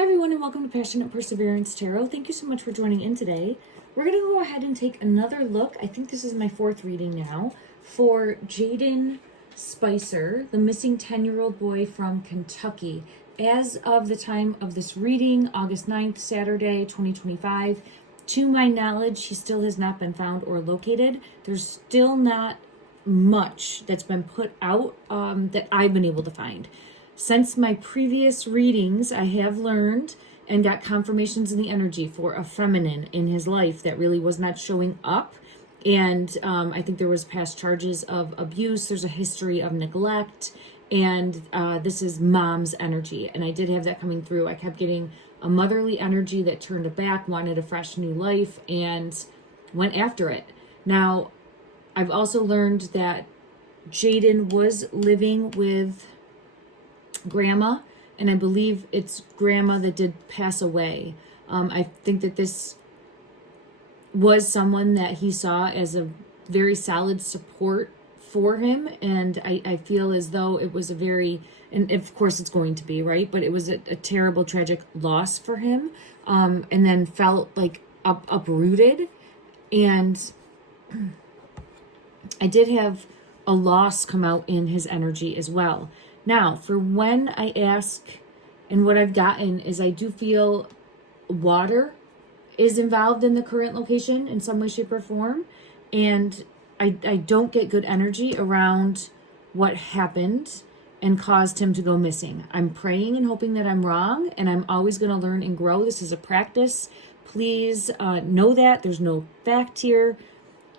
Hi everyone and welcome to Passionate Perseverance Tarot. Thank you so much for joining in today. We're going to go ahead and take another look. I think this is my fourth reading now for Jayden Spicer, the missing 10-year-old boy from Kentucky. As of the time of this reading, August 9th, Saturday, 2025, to my knowledge, he still has not been found or located. There's still not much that's been put out that I've been able to find. Since my previous readings, I have learned and got confirmations in the energy for a feminine in his life that really was not showing up. And I think there was past charges of abuse. There's a history of neglect. And this is mom's energy. And I did have that coming through. I kept getting a motherly energy that turned back, wanted a fresh new life, and went after it. Now, I've also learned that Jayden was living with grandma, and I believe it's grandma that did pass away. I think that this was someone that he saw as a very solid support for him, and I feel as though it was a very, and of course it's going to be, right, but it was a terrible, tragic loss for him, and then felt like uprooted. And I did have a loss come out in his energy as well. Now, for when I ask, and what I've gotten is I do feel water is involved in the current location in some way, shape, or form. And I don't get good energy around what happened and caused him to go missing. I'm praying and hoping that I'm wrong, and I'm always going to learn and grow. This is a practice. Please know that. There's no fact here.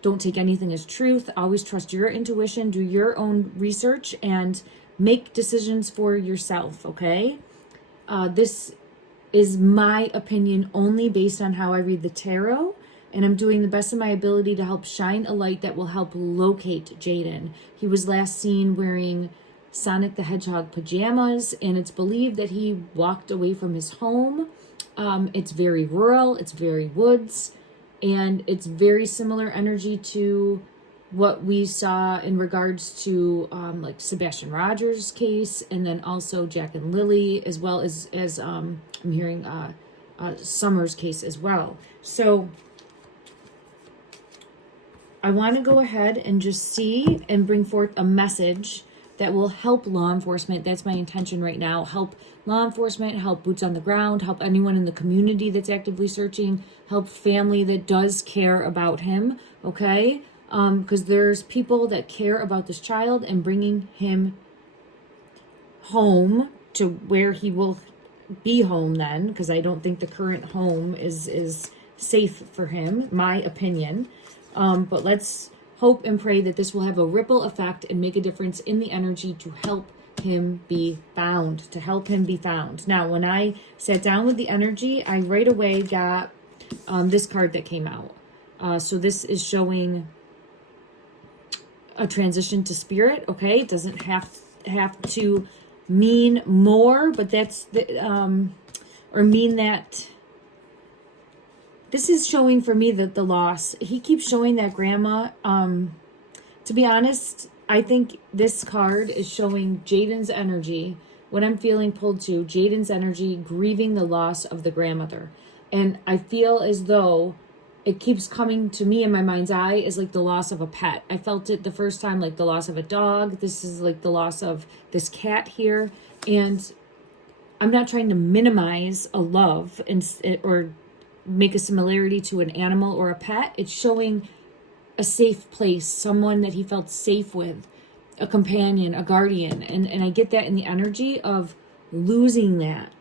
Don't take anything as truth. Always trust your intuition. Do your own research and make decisions for yourself, okay? This is my opinion only based on how I read the tarot, and I'm doing the best of my ability to help shine a light that will help locate Jayden. He was last seen wearing Sonic the Hedgehog pajamas, and it's believed that he walked away from his home. It's very rural, it's very woods, and it's very similar energy to what we saw in regards to like Sebastian Rogers' case, and then also Jack and Lily, as well as I'm hearing Summer's case as well. So I want to go ahead and just see and bring forth a message that will help law enforcement. That's my intention right now. Help law enforcement, help boots on the ground, help anyone in the community that's actively searching, help family that does care about him, okay? Because there's people that care about this child and bringing him home to where he will be home then, because I don't think the current home is safe for him, my opinion. But let's hope and pray that this will have a ripple effect and make a difference in the energy to help him be found, Now, when I sat down with the energy, I right away got this card that came out. So this is showing a transition to spirit, okay? It doesn't have to mean more, but that's the or mean that this is showing for me that the loss. He keeps showing that grandma. To be honest, I think this card is showing Jayden's energy. What I'm feeling pulled to, Jayden's energy, grieving the loss of the grandmother. And I feel as though it keeps coming to me in my mind's eye is like the loss of a pet. I felt it the first time, like the loss of a dog. This is like the loss of this cat here. And I'm not trying to minimize a love or make a similarity to an animal or a pet. It's showing a safe place, someone that he felt safe with, a companion, a guardian. And I get that in the energy of losing that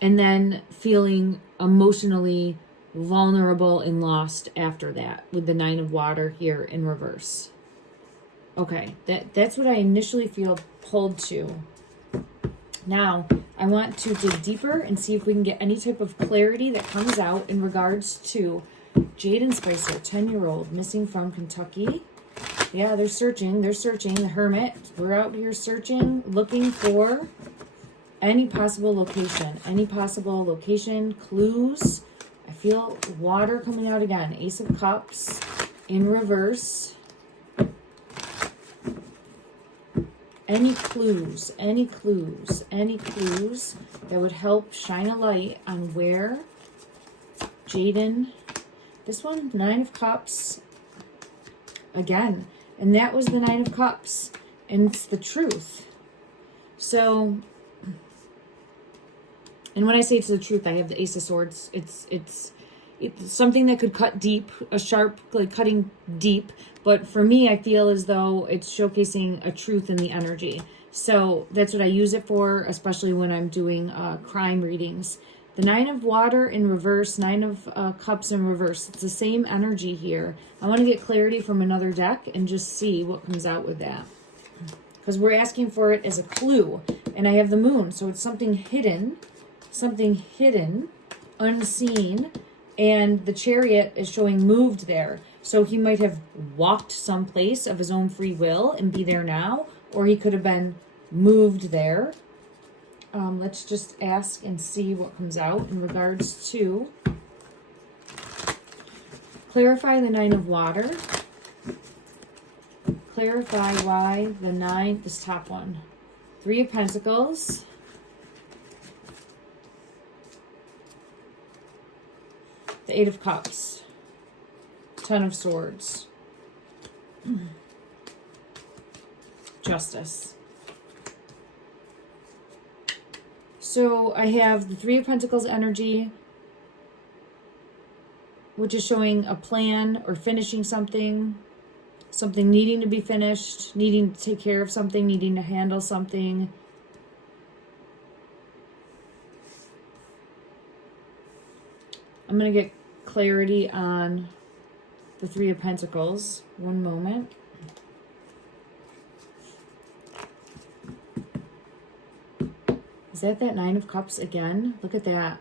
and then feeling emotionally vulnerable and lost after that with the Nine of Water here in reverse. Okay, that's what I initially feel pulled to. Now, I want to dig deeper and see if we can get any type of clarity that comes out in regards to Jayden Spicer, 10-year-old, missing from Kentucky. Yeah, they're searching. The Hermit. We're out here searching, looking for any possible location, clues. I feel water coming out again. Ace of Cups in reverse. Any clues, any clues, any clues that would help shine a light on where Jayden, this one, 9 of Cups, again, and that was the 9 of Cups, and it's the truth. So, and when I say it's the truth, I have the Ace of Swords. It's something that could cut deep, a sharp, like cutting deep. But for me, I feel as though it's showcasing a truth in the energy. So that's what I use it for, especially when I'm doing crime readings. The 9 of Water in reverse, 9 of Cups in reverse. It's the same energy here. I want to get clarity from another deck and just see what comes out with that. Because we're asking for it as a clue. And I have the Moon, so it's something hidden, unseen. And the Chariot is showing moved there. So he might have walked someplace of his own free will and be there now. Or he could have been moved there. Let's just ask and see what comes out in regards to. Clarify the 9 of Water. Clarify why the 9, this top one. 3 of Pentacles. The 8 of Cups. 10 of Swords. Justice. So I have the 3 of Pentacles energy, which is showing a plan or finishing something, something needing to be finished, needing to take care of something, needing to handle something. I'm going to get clarity on the 3 of Pentacles. One moment. Is that 9 of Cups again? Look at that.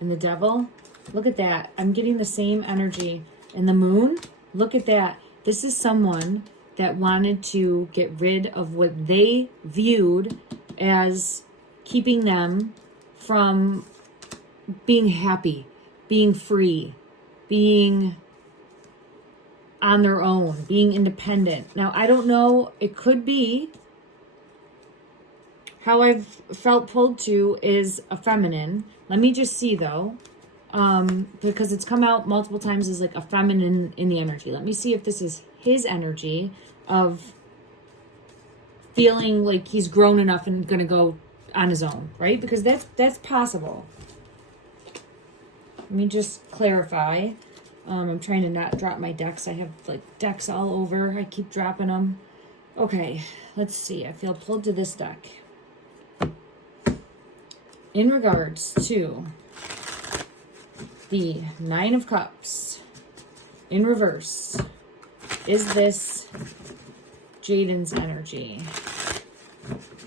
And the Devil. Look at that. I'm getting the same energy. And the Moon. Look at that. This is someone that wanted to get rid of what they viewed as keeping them from being happy, being free, being on their own, being independent. Now, I don't know. It could be how I've felt pulled to is a feminine. Let me just see, though, because it's come out multiple times as like a feminine in the energy. Let me see if this is his energy of feeling like he's grown enough and going to go on his own, right? Because that's possible. Let me just clarify. I'm trying to not drop my decks. I have like decks all over. I keep dropping them. Okay, let's see. I feel pulled to this deck. In regards to the 9 of Cups in reverse, is this Jayden's energy?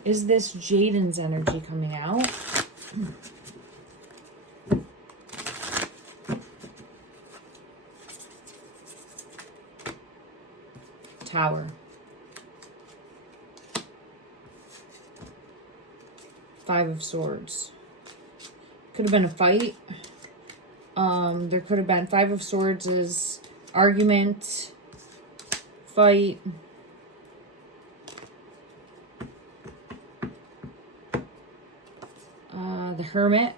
Is this Jayden's energy coming out? Tower. 5 of Swords. Could have been a fight. There could have been 5 of Swords is argument, fight. The Hermit.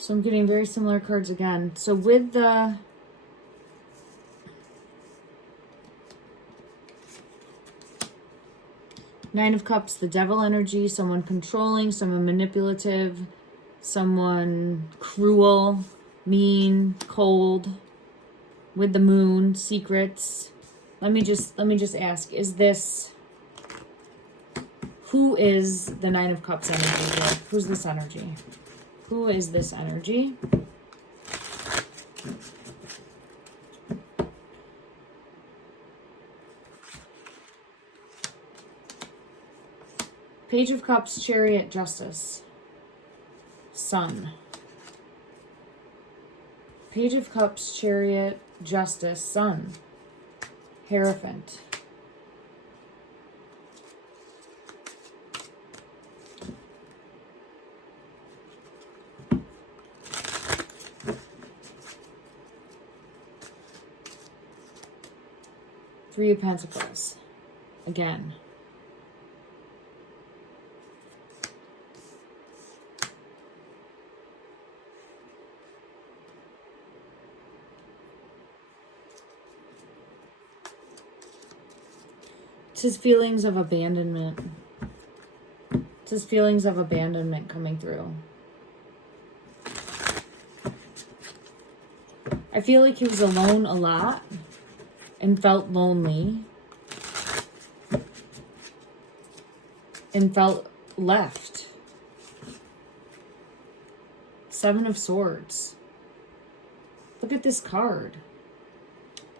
So I'm getting very similar cards again. So with the Nine of Cups, the Devil energy, someone controlling, someone manipulative, someone cruel, mean, cold. With the Moon, secrets. Let me just ask, is this, who is the 9 of Cups energy here? Who's this energy? Who is this energy? Page of Cups, Chariot, Justice. Sun. Page of Cups, Chariot, Justice, Sun. Hierophant. Three of Pentacles. Again. It's his feelings of abandonment. It's his feelings of abandonment coming through. I feel like he was alone a lot and felt lonely and felt left. Seven of Swords. Look at this card.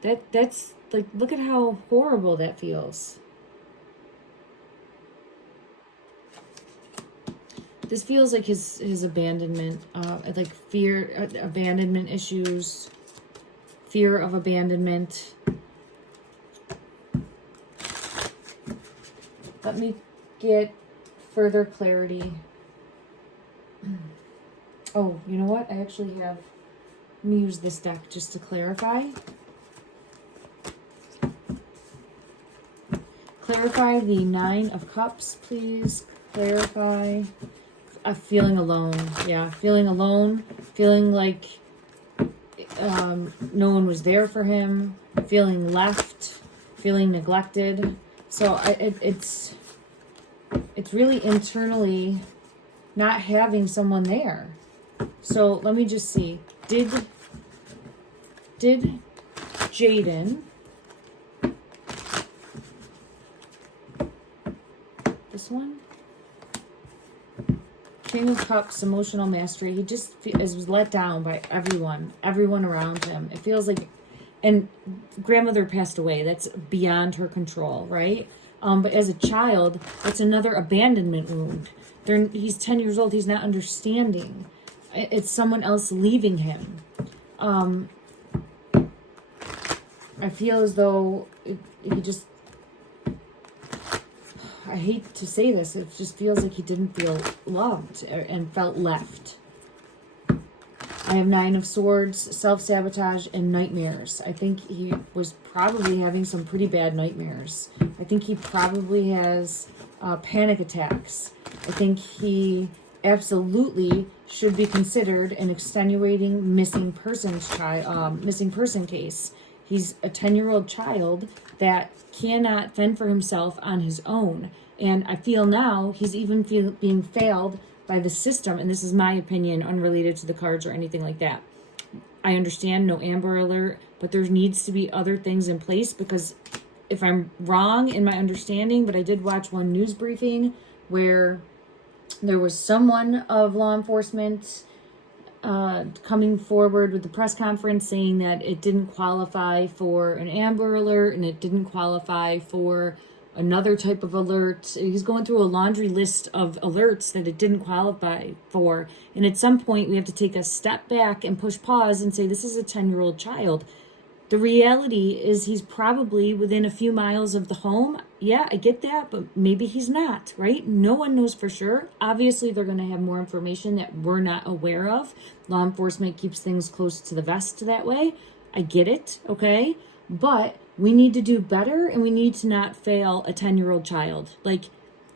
That's like, look at how horrible that feels. This feels like his abandonment, like fear, abandonment issues, fear of abandonment. Let me get further clarity. Oh, you know what? I actually have, let me use this deck just to clarify. Clarify the Nine of Cups, please. Clarify. Feeling alone. Yeah, feeling alone. Feeling like no one was there for him. Feeling left. Feeling neglected. So it's really internally not having someone there. So let me just see. Did Jayden, this one? King of Cups, emotional mastery. He just was let down by everyone around him. It feels like, and grandmother passed away. That's beyond her control, right? But as a child, that's another abandonment wound. He's 10 years old. He's not understanding. It's someone else leaving him. I feel as though he just, I hate to say this, it just feels like he didn't feel loved and felt left. I have Nine of Swords, self-sabotage, and nightmares. I think he was probably having some pretty bad nightmares. I think he probably has panic attacks. I think he absolutely should be considered an extenuating missing person case. He's a 10-year-old child that cannot fend for himself on his own. And I feel now he's even being failed by the system. And this is my opinion, unrelated to the cards or anything like that. I understand no Amber Alert, but there needs to be other things in place, because if I'm wrong in my understanding, but I did watch one news briefing where there was someone of law enforcement coming forward with the press conference saying that it didn't qualify for an Amber Alert and it didn't qualify for another type of alert. He's going through a laundry list of alerts that it didn't qualify for. And at some point we have to take a step back and push pause and say, this is a 10-year-old child. The reality is he's probably within a few miles of the home. Yeah, I get that, but maybe he's not, right? No one knows for sure. Obviously, they're going to have more information that we're not aware of. Law enforcement keeps things close to the vest that way. I get it, okay? But we need to do better, and we need to not fail a 10-year-old child. Like,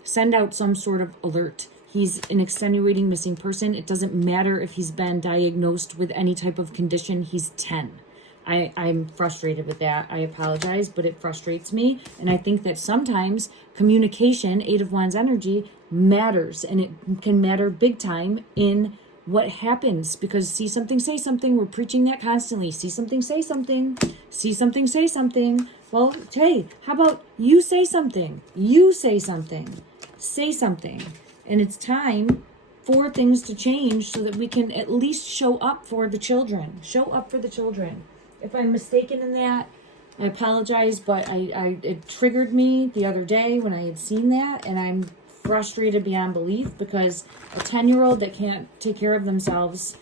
send out some sort of alert. He's an extenuating missing person. It doesn't matter if he's been diagnosed with any type of condition. He's 10. I'm frustrated with that. I apologize, but it frustrates me. And I think that sometimes communication, Eight of Wands energy, matters. And it can matter big time in what happens. Because see something, say something. We're preaching that constantly. See something, say something. See something, say something. Well, hey, how about you say something? You say something. Say something. And it's time for things to change so that we can at least show up for the children. Show up for the children. If I'm mistaken in that, I apologize, but it triggered me the other day when I had seen that, and I'm frustrated beyond belief, because a 10-year-old that can't take care of themselves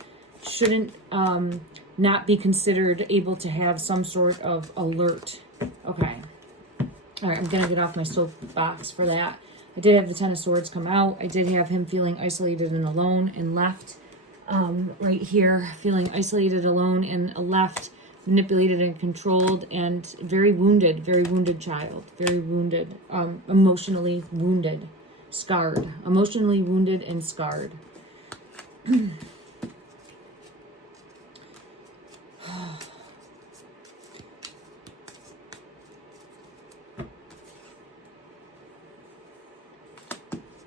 shouldn't not be considered able to have some sort of alert. Okay. All right, I'm going to get off my soapbox for that. I did have the Ten of Swords come out. I did have him feeling isolated and alone and left right here, feeling isolated, alone, and left. manipulated and controlled, and very wounded child, very wounded, emotionally wounded, scarred, emotionally wounded and scarred.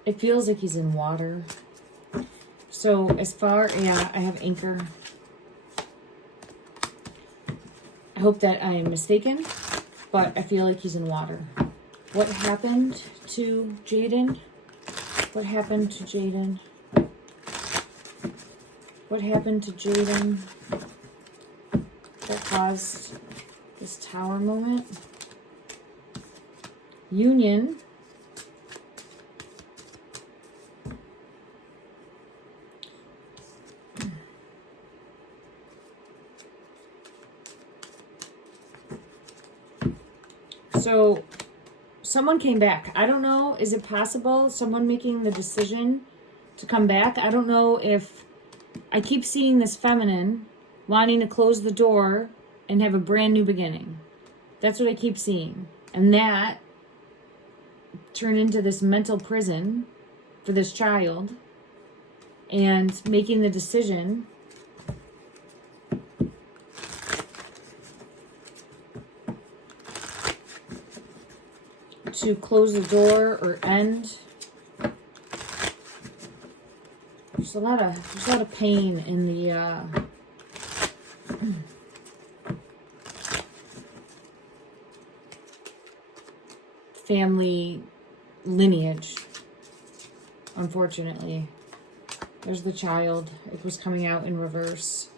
It feels like he's in water. So as far, yeah, I have anchor. I hope that I am mistaken, but I feel like he's in water. What happened to Jayden? What happened to Jayden? What happened to Jayden that caused this tower moment? Union. So someone came back. I don't know. Is it possible someone making the decision to come back? I don't know if I keep seeing this feminine wanting to close the door and have a brand new beginning. That's what I keep seeing. And that turned into this mental prison for this child, and making the decision to close the door or end. There's a lot of pain in the family lineage, unfortunately. There's the child. It was coming out in reverse.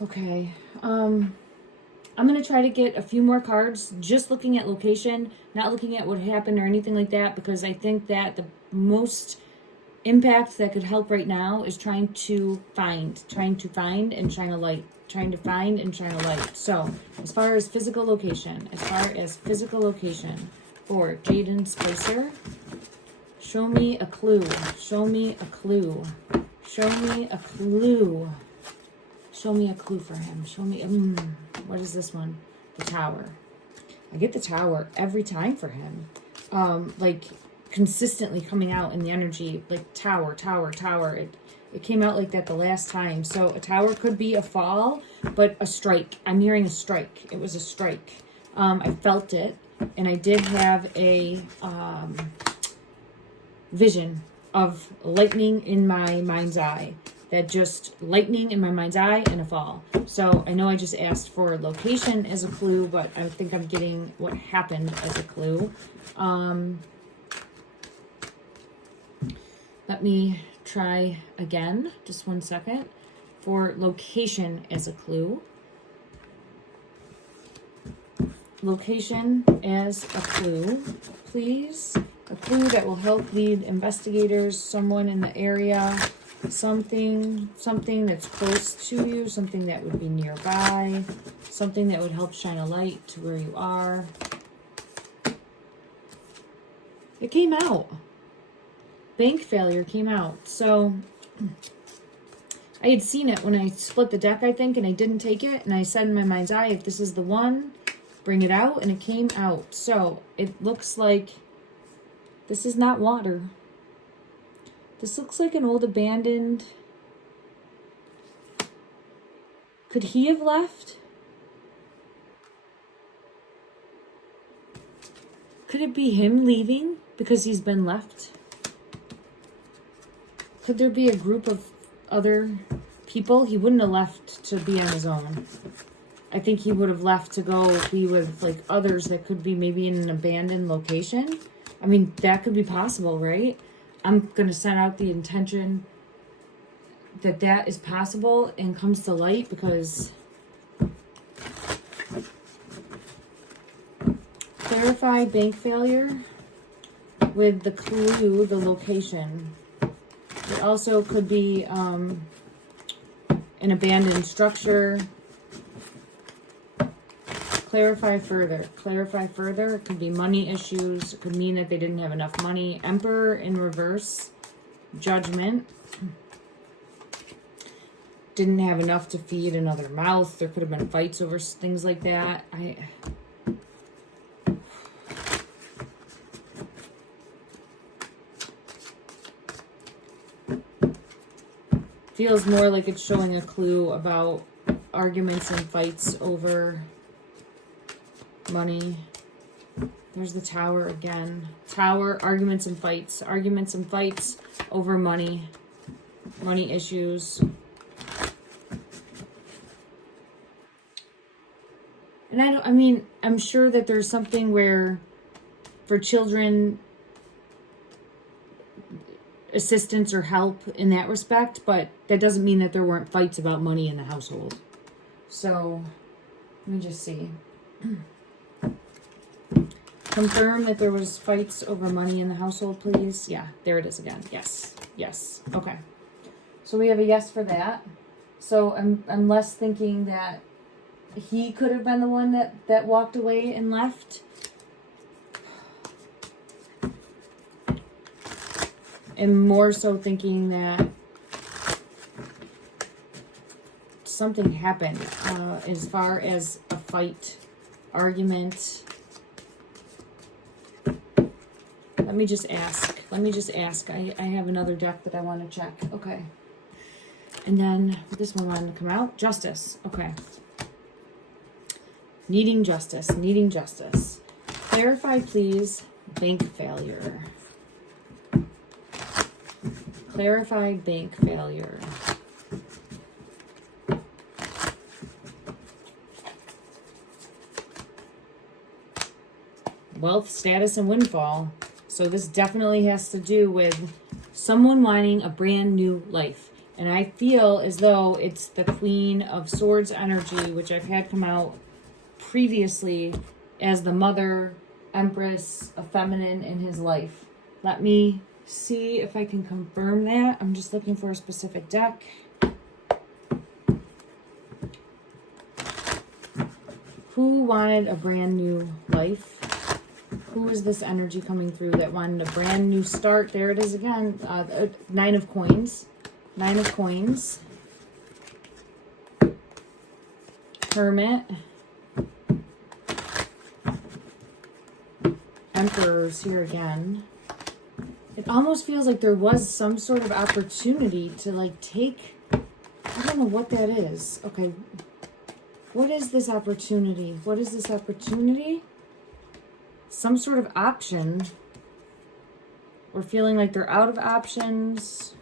Okay. I'm going to try to get a few more cards, just looking at location, not looking at what happened or anything like that, because I think that the most impact that could help right now is trying to find and shine a light. Trying to find and shine a light. So, as far as physical location for Jayden Spicer, show me a clue. Show me a clue. Show me a clue. Show me a clue for him. Show me, what is this one? The tower. I get the tower every time for him. Like, consistently coming out in the energy, like tower. It came out like that the last time. So a tower could be a fall, but a strike. I'm hearing a strike. It was a strike. I felt it, and I did have a vision of lightning in my mind's eye. That just lightning in my mind's eye and a fall. So I know I just asked for location as a clue, but I think I'm getting what happened as a clue. Let me try again, just 1 second, for location as a clue. Location as a clue, please. A clue that will help lead investigators, someone in the area, something that's close to you, something that would be nearby, something that would help shine a light to where you are. It came out. Bank failure came out. So I had seen it when I split the deck, I think, and I didn't take it. And I said in my mind's eye, if this is the one, bring it out. And it came out. So it looks like this is not water. This looks like an old abandoned. Could he have left? Could it be him leaving because he's been left? Could there be a group of other people? He wouldn't have left to be on his own. I think he would have left to go be with like others that could be maybe in an abandoned location. I mean, that could be possible, right? I'm going to send out the intention that that is possible and comes to light, because clarify bank failure with the clue, the location. It also could be an abandoned structure. Clarify further. Clarify further. It could be money issues. It could mean that they didn't have enough money. Emperor in reverse. Judgment. didn't have enough to feed another mouth. There could have been fights over things like that. Feels more like it's showing a clue about arguments and fights over money. There's the Tower again. Tower, arguments and fights over money. Money issues. And I'm sure that there's something where for children, assistance or help in that respect, but that doesn't mean that there weren't fights about money in the household. So, let me just see. Confirm that there was fights over money in the household, please. Yeah, there it is again. Yes. Yes. Okay. So we have a yes for that. So I'm less thinking that he could have been the one that walked away and left. And more so thinking that something happened as far as a fight, argument. Let me just ask. I have another deck that I want to check. Okay. And then this one wanted to come out. Justice. Okay. Needing justice. Clarify, please. Bank failure. Clarify bank failure. Wealth, status, and windfall. So this definitely has to do with someone wanting a brand new life. And I feel as though it's the Queen of Swords energy, which I've had come out previously as the mother, empress, a feminine in his life. Let me see if I can confirm that. I'm just looking for a specific deck. Who wanted a brand new life? Who is this energy coming through that wanted a brand new start? There it is again. 9 of coins. 9 of coins. Hermit. Emperor's here again. It almost feels like there was some sort of opportunity to like take, I don't know what that is. Okay. What is this opportunity? What is this opportunity? Some sort of option. Or feeling like they're out of options.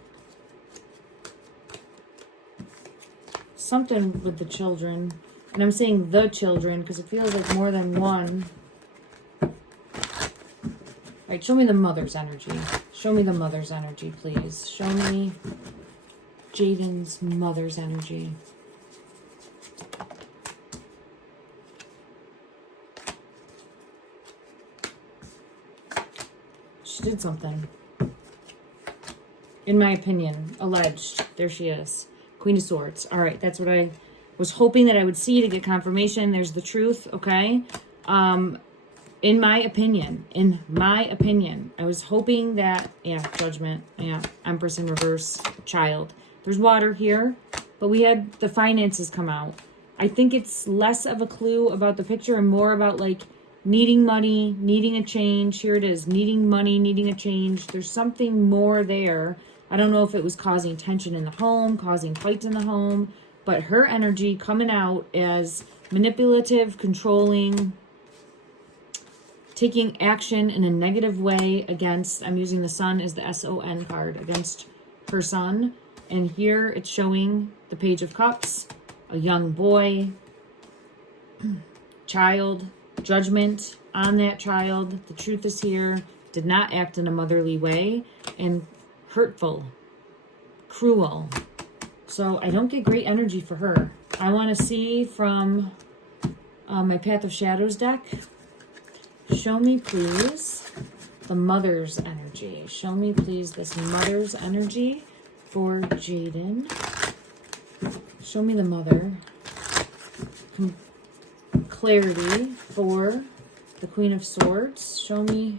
Something with the children. And I'm saying the children because it feels like more than one. All right, show me the mother's energy. Show me the mother's energy, please. Show me Jayden's mother's energy. She did something. In my opinion, alleged. There she is. Queen of Swords. All right, that's what I was hoping that I would see to get confirmation. There's the truth, okay? In my opinion, I was hoping that, Judgment, Empress in reverse, child. There's water here, but we had the finances come out. I think it's less of a clue about the picture and more about like needing money, needing a change. Here it is, needing money, needing a change. There's something more there. I don't know if it was causing tension in the home, causing fights in the home, but her energy coming out as manipulative, controlling, taking action in a negative way against, I'm using the Sun as the S-O-N card, against her son. And here it's showing the Page of Cups, a young boy, child, judgment on that child. The truth is here, did not act in a motherly way, and hurtful, cruel. So I don't get great energy for her. I want to see from my Path of Shadows deck. Show me, please, the mother's energy. Show me, please, this mother's energy for Jayden. Show me the mother. Clarity for the Queen of Swords. Show me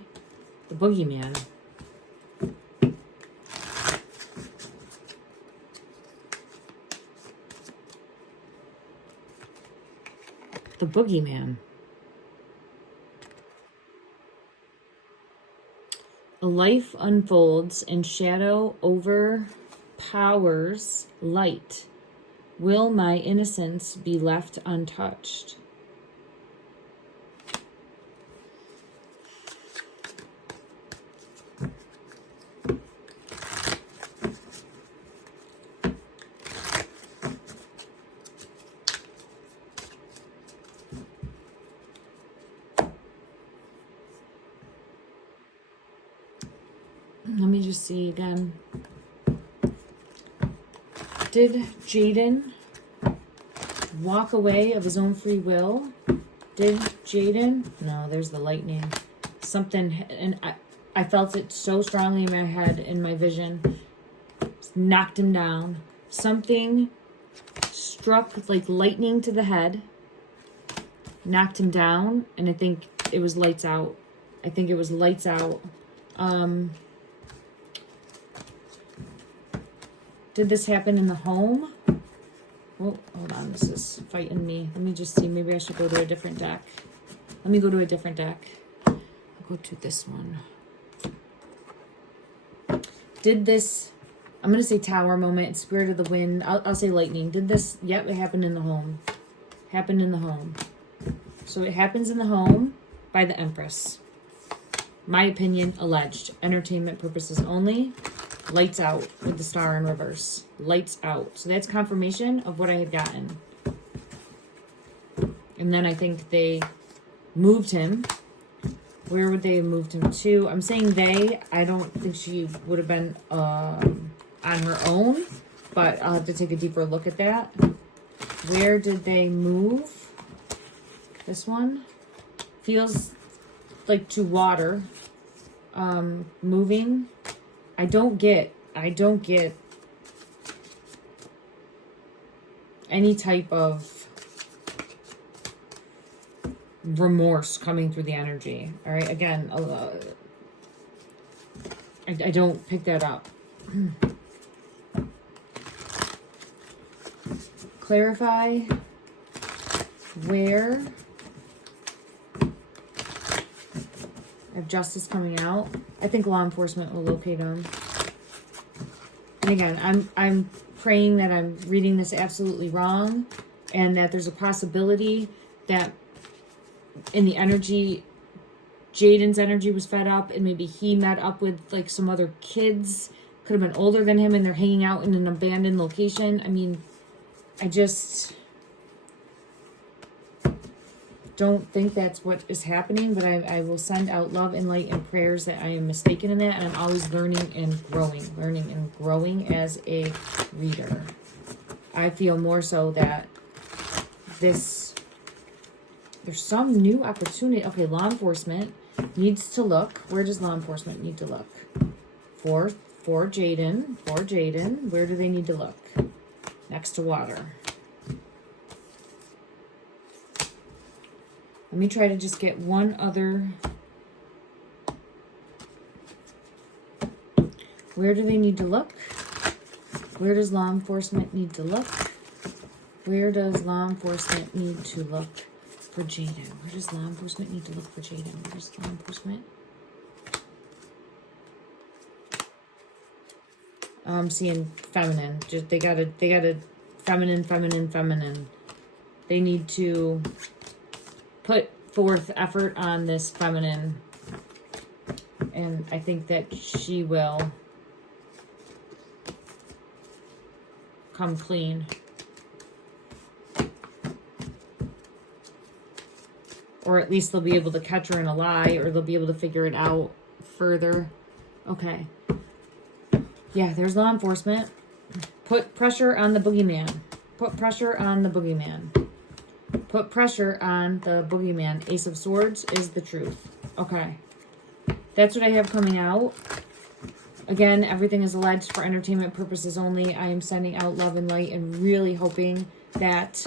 the boogeyman. the boogeyman. A life unfolds and shadow overpowers light. Will my innocence be left untouched? Let me just see again. Did Jayden walk away of his own free will? Did Jayden? No, there's the lightning. Something, and I felt it so strongly in my head, in my vision. Knocked him down. Something struck like lightning to the head. Knocked him down, and I think it was lights out. I think it was lights out. Did this happen in the home? Oh, hold on. This is fighting me. Let me just see. Maybe I should go to a different deck. Let me go to a different deck. I'll go to this one. Did this... I'm going to say tower moment. Spirit of the wind. I'll say lightning. Did this... Yep, it happened in the home. Happened in the home. So it happens in the home by the Empress. My opinion, alleged. Entertainment purposes only. Lights out with the star in reverse. Lights out. So that's confirmation of what I had gotten. And then I think they moved him. Where would they have moved him to? I'm saying they. I don't think she would have been on her own. But I'll have to take a deeper look at that. Where did they move? This one feels like to water. Moving. I don't get any type of remorse coming through the energy. All right, again, I don't pick that up. Clarify where of justice coming out. I think law enforcement will locate him. And again, I'm praying that I'm reading this absolutely wrong, and that there's a possibility that in the energy, Jayden's energy was fed up, and maybe he met up with like some other kids, could have been older than him, and they're hanging out in an abandoned location. I mean, I just don't think that's what is happening, but I will send out love and light and prayers that I am mistaken in that, and I'm always learning and growing as a reader. I feel more so that there's some new opportunity. Okay, law enforcement needs to look. Where does law enforcement need to look? For Jayden, where do they need to look? Next to water. Let me try to just get one other. Where do they need to look? Where does law enforcement need to look? Where does law enforcement need to look for Jayden? Where does law enforcement need to look for Jayden? Where's law enforcement? I'm seeing feminine. Just they gotta feminine. They need to put forth effort on this feminine, and I think that she will come clean. Or at least they'll be able to catch her in a lie, or they'll be able to figure it out further. Okay. Yeah, there's law enforcement. Put pressure on the boogeyman. Put pressure on the boogeyman. Put pressure on the boogeyman. Ace of Swords is the truth. Okay. That's what I have coming out. Again, everything is alleged for entertainment purposes only. I am sending out love and light and really hoping that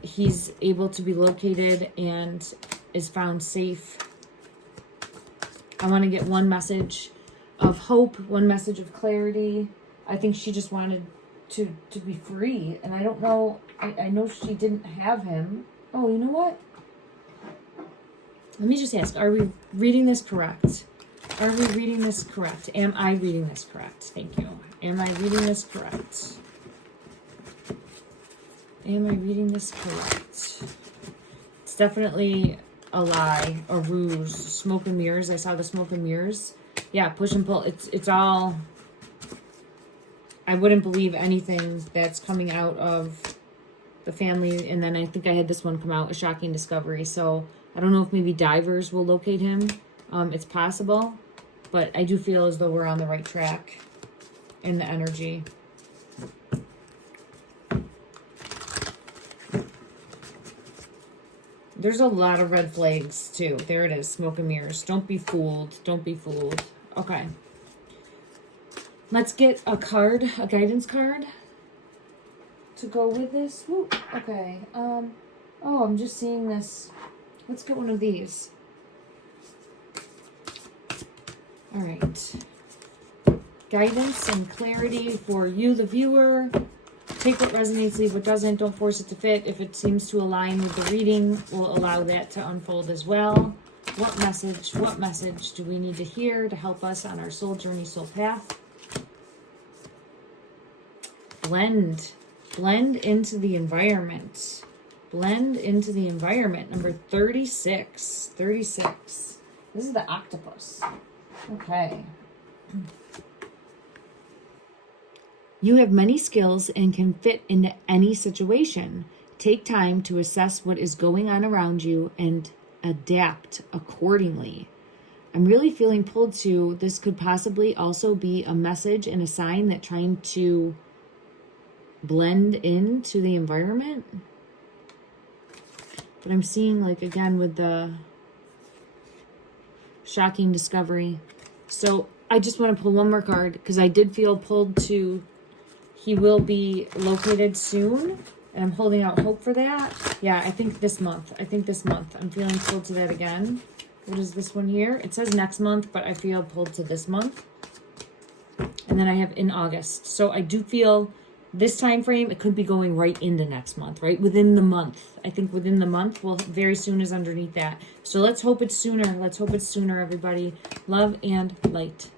he's able to be located and is found safe. I want to get one message of hope, one message of clarity. I think she just wanted to be free, and I don't know. I know she didn't have him. Oh, you know what? Let me just ask, are we reading this correct? Are we reading this correct? Am I reading this correct? Thank you. Am I reading this correct? Am I reading this correct? It's definitely a lie, a ruse. Smoke and mirrors. I saw the smoke and mirrors. Yeah, push and pull. It's all... I wouldn't believe anything that's coming out of the family. And then I think I had this one come out, a shocking discovery. So I don't know if maybe divers will locate him. It's possible. But I do feel as though we're on the right track in the energy. There's a lot of red flags too. There it is, smoke and mirrors. Don't be fooled. Don't be fooled. Okay. Let's get a card, a guidance card to go with this. Woo. Okay. Oh, I'm just seeing this. Let's get one of these. All right. Guidance and clarity for you, the viewer. Take what resonates, leave what doesn't. Don't force it to fit. If it seems to align with the reading, we'll allow that to unfold as well. What message do we need to hear to help us on our soul journey, soul path? Blend into the environment. Blend into the environment. Number 36. 36. This is the octopus. Okay. You have many skills and can fit into any situation. Take time to assess what is going on around you and adapt accordingly. I'm really feeling pulled to, this could possibly also be a message and a sign that trying to blend into the environment. But I'm seeing, like, again with the shocking discovery. So I just want to pull one more card because I did feel pulled to, he will be located soon. And I'm holding out hope for that. Yeah, I think this month. I'm feeling pulled to that again. What is this one here? It says next month, but I feel pulled to this month. And then I have in August. So I do feel this time frame, it could be going right into next month, right? Within the month. I think within the month, well, very soon is underneath that. So let's hope it's sooner. Let's hope it's sooner, everybody. Love and light.